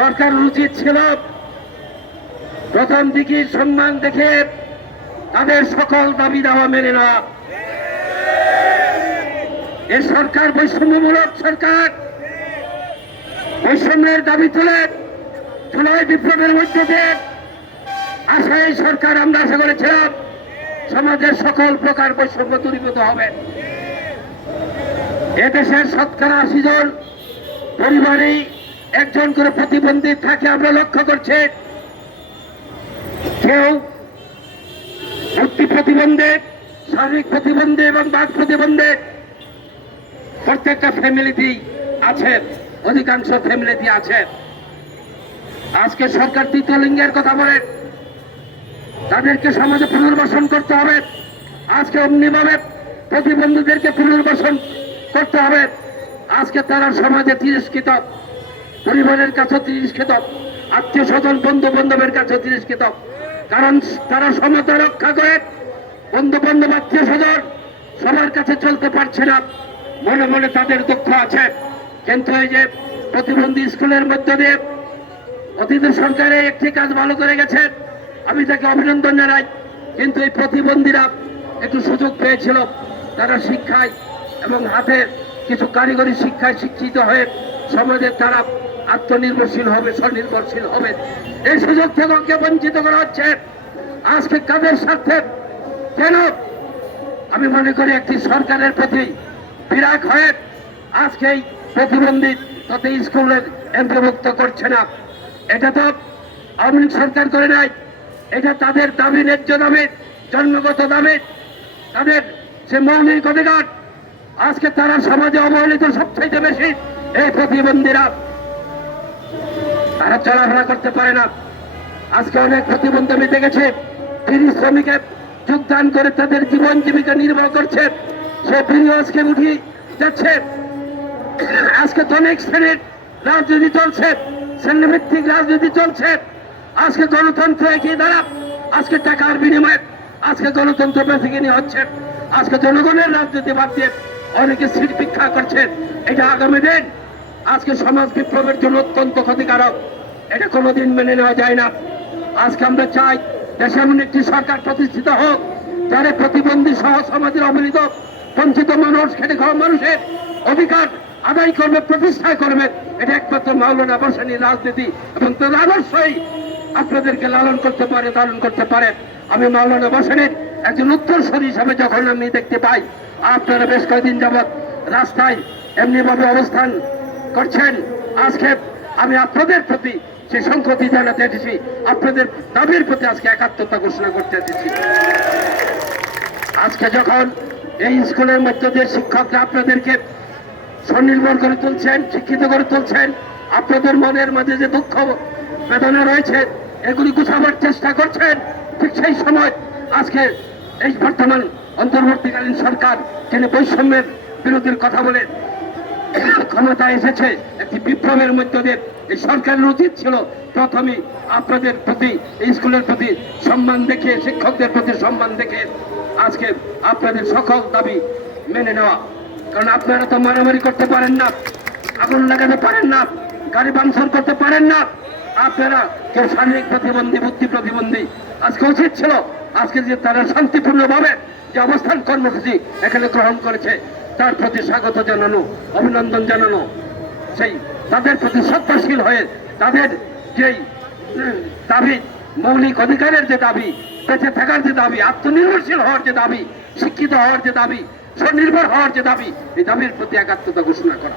সরকার উচিত ছিল প্রথম দিকে সম্মান দেখে তাদের সকল দাবি দাওয়া মেনে নেওয়া। এ সরকার বৈষম্যমূলক সরকার, বৈষম্যের দাবি তুলে জুলাই বিপ্লবের মধ্যে দিয়ে এই সরকার আমরা আশা করেছিলাম সমাজের সকল প্রকার বৈষম্য দূরীভূত হবে। এদেশের 80% জন পরিবারেই একজন করে প্রতিবন্ধী থাকে আমরা লক্ষ্য করছি। কেউ বুদ্ধি প্রতিবন্ধী, শারীরিক প্রতিবন্ধী এবং বাক প্রতিবন্ধী প্রত্যেকটা ফ্যামিলিতেই আছেন, অধিকাংশ ফ্যামিলিতে আছেন। আজকে সরকার তৃতীয় লিঙ্গের কথা বলে তাদেরকে সমাজে পুনর্বাসন করতে হবে। আজকে অমনিভাবে প্রতিবন্ধীদেরকে পুনর্বাসন করতে হবে। আজকে তারা সমাজে তিরস্কৃত, পরিবারের কাছে তিরস্কৃত, আত্মীয় স্বজন বন্ধু বান্ধবের কাছে তিরস্কৃত। কারণ তারা সমাজে রক্ষা করে বন্ধু বান্ধব আত্মীয় স্বজন সবার কাছে চলতে পারছে না, মনে মনে তাদের দুঃখ আছে। কিন্তু এই যে প্রতিবন্ধী স্কুলের মধ্যে দিয়ে অতীত সরকারে একটি কাজ ভালো করে গেছে, আমি তাকে অভিনন্দন জানাই। কিন্তু এই প্রতিবন্ধীরা একটু সুযোগ পেয়েছিল, তারা শিক্ষায় এবং হাতে কিছু কারিগরি শিক্ষায় শিক্ষিত হয়ে সমাজের তারা আত্মনির্ভরশীল হবে, স্বনির্ভরশীল হবে। এই সুযোগ থেকে ওকে বঞ্চিত করা হচ্ছে। আজকে কাদের স্বার্থে? কেন? আমি মনে করি একটি সরকারের প্রতি বিরাগ হয়ে আজকে এই প্রতিবন্ধী তত স্কুলের অন্তর্ভুক্ত করছে না। এটা তো আওয়ামী লীগ সরকার করে নাই, এটা তাদের দাবি, ন্যায্য দাবি, জন্মগত দাবি, তাদের সে মৌলিক অধিকার। আজকে তারা সমাজে অবহেলিত সবচাইতে বেশি এই প্রতিবন্ধীরা। তারা চলাফেরা করতে পারে না। আজকে অনেক প্রতিবন্ধী মিটে গেছে, বিড়ি শ্রমিকে যোগদান করে তাদের জীবন জীবিকা নির্বাহ করছে, সে বিড়ি আজকে উঠিয়ে যাচ্ছে। আজকে অনেক শ্রেণীর রাজনীতি চলছে, শ্রেণীভিত্তিক রাজনীতি চলছে। আজকে গণতন্ত্র এগিয়ে দাঁড়া, আজকে টাকার বিনিময়ে আজকে গণতন্ত্র বেঁচে নিয়ে হচ্ছে। আজকে জনগণের রাজনীতি বাদ দিয়ে অনেকে সিট ভিক্ষা করছে। এটা আগামী দিন আজকে সমাজ বিপ্লবের জন্য অত্যন্ত ক্ষতিকারক। এটা কোনোদিন মেনে নেওয়া যায় না। আজকে আমরা চাই দেশে এমন একটি সরকার প্রতিষ্ঠিত হোক যারা প্রতিবন্ধী সহ সমাজের অবহেলিত বঞ্চিত মানুষ, খেটে খাওয়া মানুষের অধিকার আদায় করবে, প্রতিষ্ঠা করবে। এটা একমাত্র মাওলানা ভাসানীর রাজনীতি এবং তার আদর্শই আপনাদেরকে লালন করতে পারে, ধারণ করতে পারে। আমি মাওলানা ভাসানীর একজন উত্তরসূরি হিসাবে যখন আমি দেখতে পাই আপনারা বেশ কয়েকদিন যাবৎ রাস্তায় এমনি ভাবে অবস্থান করছেন, আজকে আমি আপনাদের প্রতি সেই সংহতি জানাতে এসেছি, আপনাদের দাবির প্রতি আজকে একাত্মতা ঘোষণা করতে এসেছি। আজকে যখন এই স্কুলের মধ্যে দিয়ে শিক্ষকরা আপনাদেরকে স্বনির্ভর করে তুলছেন, শিক্ষিত করে তুলছেন, আপনাদের মনের মাঝে যে দুঃখ বেদনা রয়েছে এগুলি গুছাবার চেষ্টা করছেন, ঠিক সেই সময় আজকে এই বর্তমান অন্তর্বর্তীকালীন সরকার যিনি বৈষম্যের বিরোধীর কথা বলে ক্ষমতায় এসেছে, একটি বিপ্লবের মধ্য দিয়ে এই সরকারের উচিত ছিল প্রথমে আপনাদের প্রতি, এই স্কুলের প্রতি সম্মান দেখে, শিক্ষকদের প্রতি সম্মান দেখে আজকে আপনাদের সকল দাবি মেনে নেওয়া। কারণ আপনারা তো মারামারি করতে পারেন না, আগুন লাগাতে পারেন না, গাড়ি ভাঙচুর করতে পারেন না। আপনারা কেউ শারীরিক প্রতিবন্ধী, বুদ্ধি প্রতিবন্ধী, আজকে উচিত ছিল আজকে যে তারা শান্তিপূর্ণভাবে যে অবস্থান কর্মসূচি এখানে গ্রহণ করেছে তার প্রতি স্বাগত জানানো, অভিনন্দন জানানো, সেই তাদের প্রতি শ্রদ্ধাশীল হয়ে তাদের যেই দাবি, মৌলিক অধিকারের যে দাবি, বেঁচে থাকার যে দাবি, আত্মনির্ভরশীল হওয়ার যে দাবি, শিক্ষিত হওয়ার যে দাবি, স্বনির্ভর হওয়ার যে দাবি, এই দাবির প্রতি একাত্মতা ঘোষণা করা।